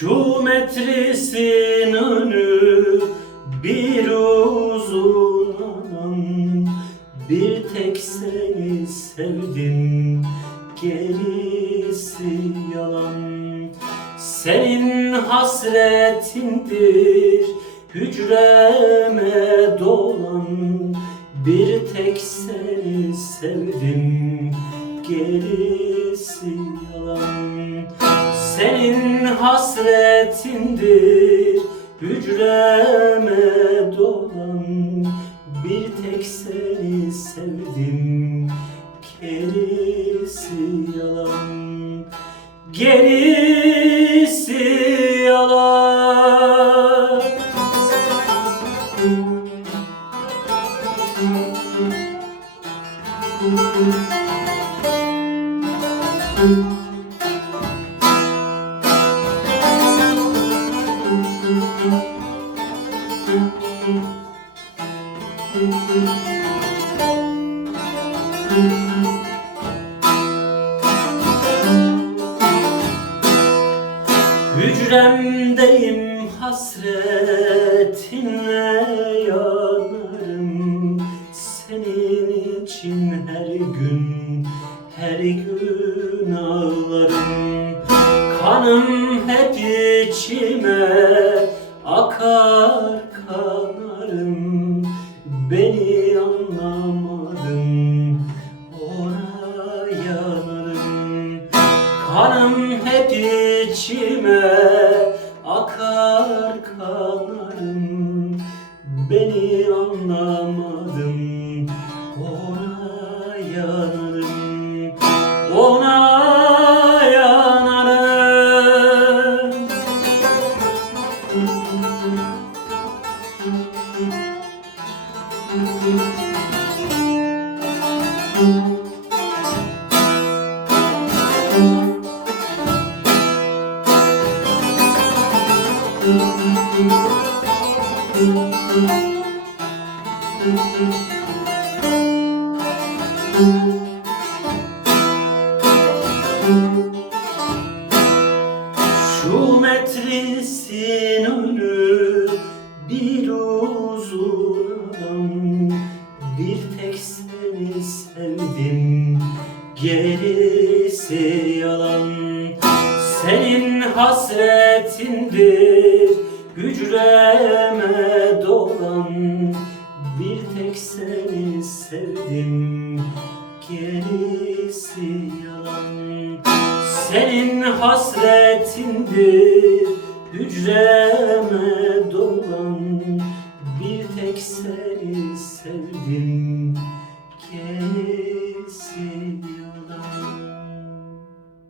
Şu metrisin önü bir uzun. Alan Bir tek seni sevdim gerisi yalan. Senin hasretindir hücreme dolan. Bir tek seni sevdim gerisi hasretindir. Hücreme dolan Bir tek seni sevdim. Gerisi yalan Gerisi yalan Hücremdeyim hasretinle yanarım. Senin için her gün, her gün ağlarım. Kanım hep içime Kanım hep içime akar kanarım Beni anlamadım ona yanarım. Ona yanarım Şu metrisin önü bir uzun Bir tek seni sevdim. Gerisi yalan hasretindir Hücreme dolan. Bir tek seni sevdim Gerisi yalan. Senin hasretindir Hücreme dolan. Bir tek seni sevdim.